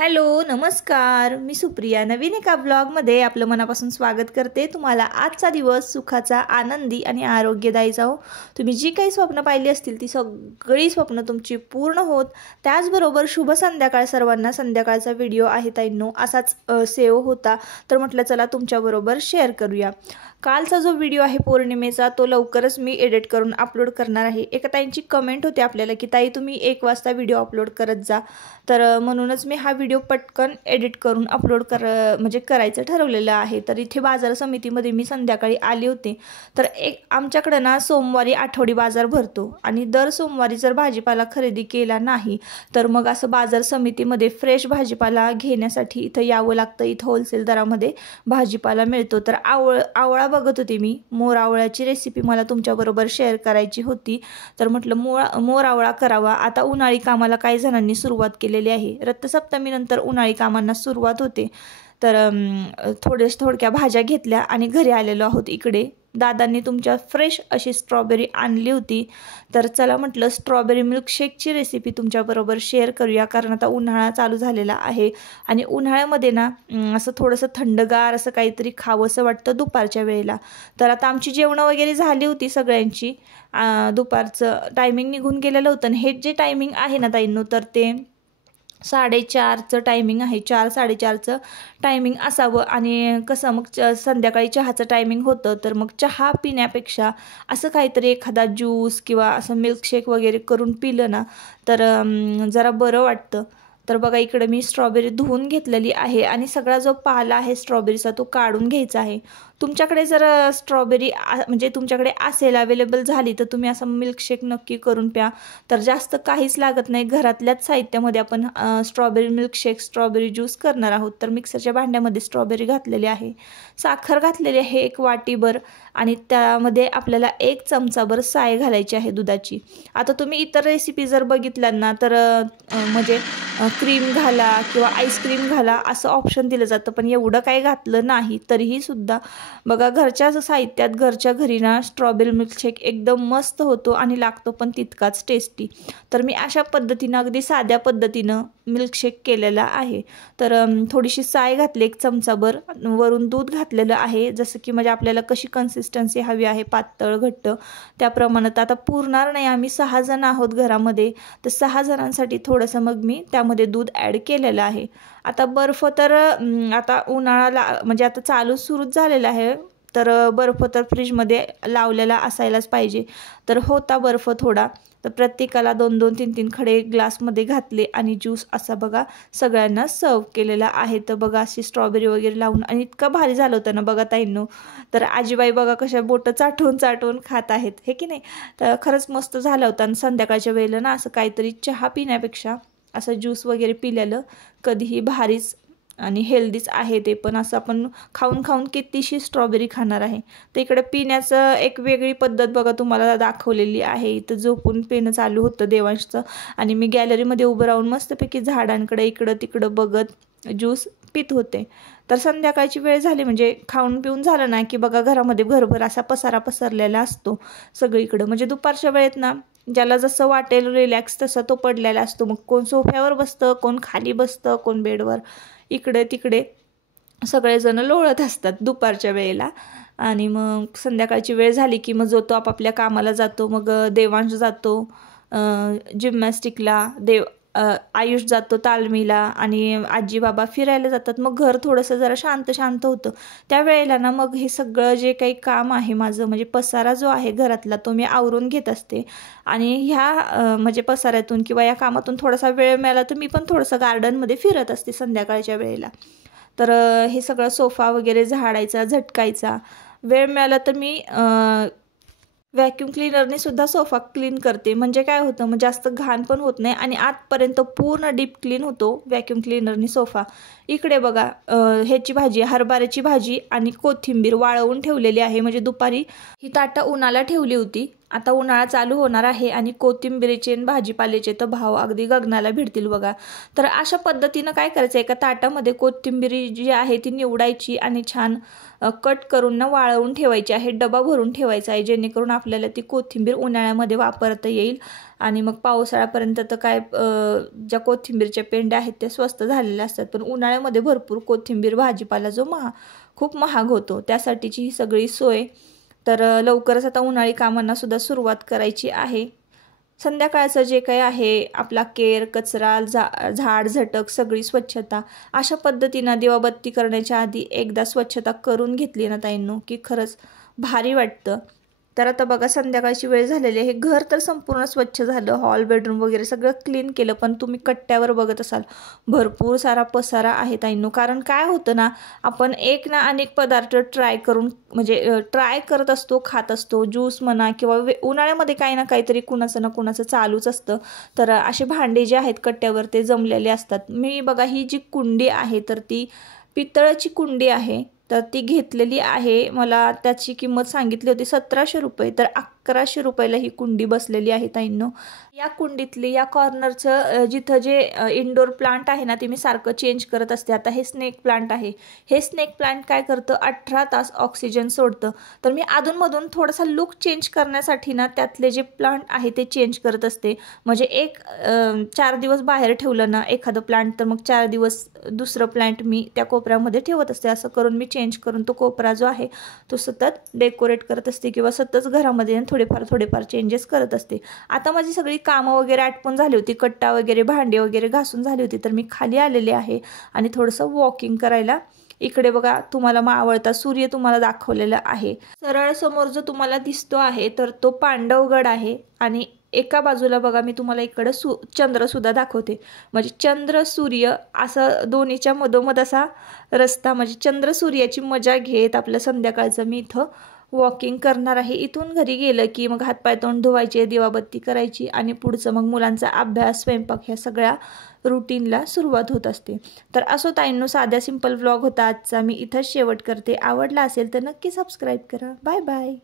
Hello नमस्कार, मी सुप्रिया नवीन एका ब्लॉगमध्ये आपलं मनापासून स्वागत करते। तुम्हाला आजचा दिवस सुखाचा, आनंदी आणि आरोग्यदायी जाओ। तुम्ही जी काही स्वप्न पाहिली असतील ती सगळी स्वप्न तुमची पूर्ण होत। त्याचबरोबर शुभ संध्याकाळ सर्वांना। संध्याकाळचा व्हिडिओ आहे ताईंनो असाच सेव्ह होता, तर म्हटलं चला तुमच्याबरोबर शेअर करूया। कालचा जो व्हिडिओ आहे पौर्णिमेचा तो लवकरच मी एडिट करून अपलोड करणार आहे। एका ताईंची कमेंट होती आपल्याला की ताई तुम्ही 1 वाजता व्हिडिओ अपलोड करत जा, तर म्हणूनच मी हा व्हिडिओ पटकन एडिट करून अपलोड करायचं ठरवलेलं आहे। तर इथे बाजार समितीमध्ये मी संध्याकाळी आली होते। तर आमच्याकडे ना सोमवारी आठवडी बाजार भरतो आणि दर सोमवारी जर भाजीपाला खरेदी केला नाही तर मग असं बाजार समितीमध्ये फ्रेश भाजीपाला घेण्यासाठी इथं यावं लागतं। इथं होलसेल दरामध्ये भाजीपाला मिळतो। तर आवळा बघत होते मी, मोर आवळ्याची रेसिपी मला तुमच्याबरोबर शेअर करायची होती, तर म्हटलं मोर आवळा करावा। आता उन्हाळी कामाला काही जणांनी सुरुवात केलेली आहे। रथसप्तमीनंतर उन्हाळी कामांना सुरुवात होते। तर थोड्या भाज्या घेतल्या आणि घरी आलेलो आहोत। इकडे दादांनी तुमच्या फ्रेश अशी स्ट्रॉबेरी आणली होती, तर चला म्हटलं स्ट्रॉबेरी मिल्कशेकची रेसिपी तुमच्याबरोबर शेअर करूया। कारण आता उन्हाळा चालू झालेला आहे आणि उन्हाळ्यामध्ये ना असं थोडंसं थंडगार असं काहीतरी खावंसं वाटतं दुपारच्या वेळेला। तर आता आमची जेवणं वगैरे झाली होती सगळ्यांची, दुपारचं टायमिंग निघून गेलेलं होतं। आणि हे जे टायमिंग आहे ना ताईंनो, तर ते 4:30चं टायमिंग आहे। 4-4:30चं टायमिंग असावं। आणि कसं मग संध्याकाळी चहाचं टायमिंग होतं, तर मग चहा पिण्यापेक्षा असं काहीतरी एखादा ज्यूस किंवा असं मिल्कशेक वगैरे करून पिलं ना तर जरा बरं वाटतं। तर बघा इकडे मी स्ट्रॉबेरी धुवून घेतलेली आहे आणि सगळा जो पाला आहे स्ट्रॉबेरीचा तो काढून घ्यायचा आहे। तुमच्याकडे जर स्ट्रॉबेरी म्हणजे तुमच्याकडे असेल, अवेलेबल झाली, तर तुम्ही असं मिल्कशेक नक्की करून प्या। तर जास्त काहीच लागत नाही, घरातल्याच साहित्यामध्ये आपण स्ट्रॉबेरी मिल्कशेक, स्ट्रॉबेरी ज्यूस करणार आहोत। तर मिक्सरच्या भांड्यामध्ये स्ट्रॉबेरी घातलेली आहे, साखर घातलेली आहे 1 वाटीभर आणि त्यामध्ये आपल्याला 1 चमचाभर साय घालायची आहे दुधाची। आता तुम्ही इतर रेसिपी जर बघितल्या ना तर म्हणजे क्रीम घाला किंवा आईस्क्रीम घाला असं ऑप्शन दिलं जातं, पण एवढं काही घातलं नाही तरीही सुद्धा बघा घरच्या साहित्यात घरच्या घरी ना स्ट्रॉबेरी मिल्कशेक एकदम मस्त होतो आणि लागतो पण तितकाच टेस्टी। तर मी अशा पद्धतीनं अगदी साध्या पद्धतीनं मिल्कशेक केलेला आहे। तर थोडीशी साय घातली 1 चमचाभर, वरून दूध घातलेलं आहे, जसं की म्हणजे आपल्याला कशी कन्सिस्टन्सी हवी आहे, पातळ घट्ट त्या प्रमाणात। आता पुरणार नाही, आम्ही 6 जण आहोत घरामध्ये, तर 6 जणांसाठी थोडंसं मग मी त्यामध्ये दूध ॲड केलेलं आहे। आता बर्फ तर आता उन्हाळा म्हणजे आता सुरूच झालेला आहे, तर बर्फ तर फ्रीजमध्ये लावलेला असायलाच पाहिजे। तर होता बर्फ थोडा, तर प्रत्येकाला 2-2, 3-3 खडे ग्लासमध्ये घातले आणि ज्यूस असा बघा सगळ्यांना सर्व केलेला आहे। तर बघा अशी स्ट्रॉबेरी वगैरे लावून आणि इतकं भारी झालं होतं ना बघा ताईंनो। तर आजीबाई बघा कशा बोटं चाटून खात आहेत, हे की नाही। तर खरंच मस्त झालं होतं। आणि संध्याकाळच्या वेळेला ना असं काहीतरी चहा पिण्यापेक्षा असं ज्यूस वगैरे पिलेलं कधीही भारीच आणि हेल्दीच आहे ते पण। असं आपण खाऊन कितीशी स्ट्रॉबेरी खाणार आहे। तर इकडे पिण्याचं एक वेगळी पद्धत बघा तुम्हाला दाखवलेली आहे। इथं झोपून पिणं चालू होतं देवांशचं आणि मी गॅलरीमध्ये उभं राहून मस्तपैकी झाडांकडे इकडं तिकडं बघत ज्यूस पित होते। तर संध्याकाळची वेळ झाली म्हणजे खाऊन पिऊन झालं ना की बघा घरामध्ये भरभर असा पसारा पसरलेला असतो सगळीकडं। म्हणजे दुपारच्या वेळेत ना ज्याला जसं वाटेल रिलॅक्स तसा तो पडलेला असतो। मग कोण सोफ्यावर बसतं, कोण खाली बसतं, कोण बेडवर, इकडे तिकडे सगळेजण लोळत असतात दुपारच्या वेळेला। आणि मग संध्याकाळची वेळ झाली की मग जो तो आपापल्या कामाला जातो। मग देवांश जातो जिम्नॅस्टिकला, आयुष जातो तालमीला आणि आजी बाबा फिरायला जातात। मग घर थोडंसं जरा शांत होतं। त्यावेळेला ना मग हे सगळं जे काही काम आहे माझं, म्हणजे पसारा जो आहे घरातला, तो मी आवरून घेत असते। आणि ह्या म्हणजे पसाऱ्यातून किंवा या कामातून थोडासा वेळ मिळाला तर मी पण थोडंसं गार्डनमध्ये फिरत असते संध्याकाळच्या वेळेला। तर हे सगळं सोफा वगैरे झाडायचा, झटकायचा, वेळ मिळाला तर मी व्हॅक्यूम क्लीनरने सुद्धा सोफा क्लीन करते। म्हणजे काय होतं, मग जास्त घाण पण होत नाही आणि आतपर्यंत पूर्ण डीप क्लीन होतो व्हॅक्यूम क्लीनरने सोफा। इकडे बघा ह्याची भाजी, हरभऱ्याची भाजी आणि कोथिंबीर वाळवून ठेवलेली आहे। म्हणजे दुपारी ही ताटं उन्हाला ठेवली होती आता उन्हाळा चालू होणार आहे आणि कोथिंबीरीचे आणि भाजीपाल्याचे तर भाव अगदी गगनाला भिडतील बघा। तर अशा पद्धतीनं काय करायचं, एका ताटामध्ये कोथिंबीर जी आहे ती निवडायची आणि छान कट करून ना वाळवून ठेवायची आहे, डबा भरून ठेवायचा आहे, जेणेकरून आपल्याला ती कोथिंबीर उन्हाळ्यामध्ये वापरता येईल। आणि मग पावसाळ्यापर्यंत तर काय ज्या कोथिंबीरच्या पेंड्या आहेत त्या स्वस्त झालेल्या असतात, पण उन्हाळ्यामध्ये भरपूर कोथिंबीर भाजीपाला जो खूप महाग होतो, त्यासाठीची ही सगळी सोय। तर लवकरच आता उन्हाळी कामांना सुद्धा सुरुवात करायची आहे। संध्याकाळचं जे काही आहे आपला केर, कचरा, झाड झटक सगळी स्वच्छता अशा पद्धतीनं दिवाबत्ती करण्याच्या आधी एकदा स्वच्छता करून घेतली ना ताईंनो की खरंच भारी वाटतं। तर आता बघा संध्याकाळची वेळ झालेली आहे, घर तर संपूर्ण स्वच्छ झालं, हॉल बेडरूम वगैरे सगळं क्लीन केलं, पण तुम्ही कट्ट्यावर बघत असाल भरपूर सारा पसारा आहे ताईंनो। कारण काय होतं ना, आपण एक ना अनेक पदार्थ ट्राय करत असतो, खात असतो, ज्यूस म्हणा किंवा उन्हाळ्यामध्ये काही ना काहीतरी कुणाचं ना कुणाचं चालूच असतं। तर असे भांडे जे आहेत कट्ट्यावर ते जमलेले असतात। मी बघा ही जी कुंडी आहे तर ती पितळाची कुंडी आहे, तर ती घेतलेली आहे, मला त्याची किंमत सांगितली होती 1700 रुपये, तर 1100 रुपयाला ही कुंडी बसलेली आहे ताईंनो। या कुंडीतली या कॉर्नरचं जिथं जे इंडोर प्लांट आहे ना ते मी सारखं चेंज करत असते। आता हे स्नेक प्लांट आहे, हे स्नेक प्लांट काय करतं 18 तास ऑक्सिजन सोडतं, तर मी अधूनमधून थोडासा लुक चेंज करण्यासाठी ना त्यातले जे प्लांट आहे ते चेंज करत असते। म्हणजे 4 दिवस बाहेर ठेवलं ना एखादं प्लांट तर मग 4 दिवस दुसरं प्लांट मी त्या कोपऱ्यामध्ये ठेवत असते। असं करून मी चेंज करून तो कोपरा जो आहे तो सतत डेकोरेट करत असते किंवा सतत घरामध्ये थोडेफार चेंजेस करत असते। आता माझी सगळी कामं वगैरे आटपून झाली होती, कट्टा वगैरे भांडे वगैरे घासून झाली होती, तर मी खाली आलेले आहे आणि थोडंसं वॉकिंग करायला। इकडे बघा तुम्हाला मावळता सूर्य तुम्हाला दाखवलेला आहे, सरळ समोर जो तुम्हाला दिसतो आहे तर तो पांडवगड आहे आणि एका बाजूला बघा मी तुम्हाला इकडे चंद्र सुद्धा दाखवते, म्हणजे चंद्र सूर्य असं दोन्हीच्या मधोमध असा रस्ता, म्हणजे चंद्र सूर्याची मजा घेत आपलं संध्याकाळचं मी इथं वॉकिंग करणार आहे। इथून घरी गेलं की मग हातपाय तोंड धुवायचे, दिवाबत्ती करायची आणि पुढचं मग मुलांचा अभ्यास, स्वयंपाक ह्या सगळ्या रुटीनला सुरुवात होत असते। तर असो ताईंनो, साध्या सिंपल व्लॉग होता आजचा, मी इथंच शेवट करते। आवडला असेल तर नक्की सबस्क्राईब करा। Bye bye.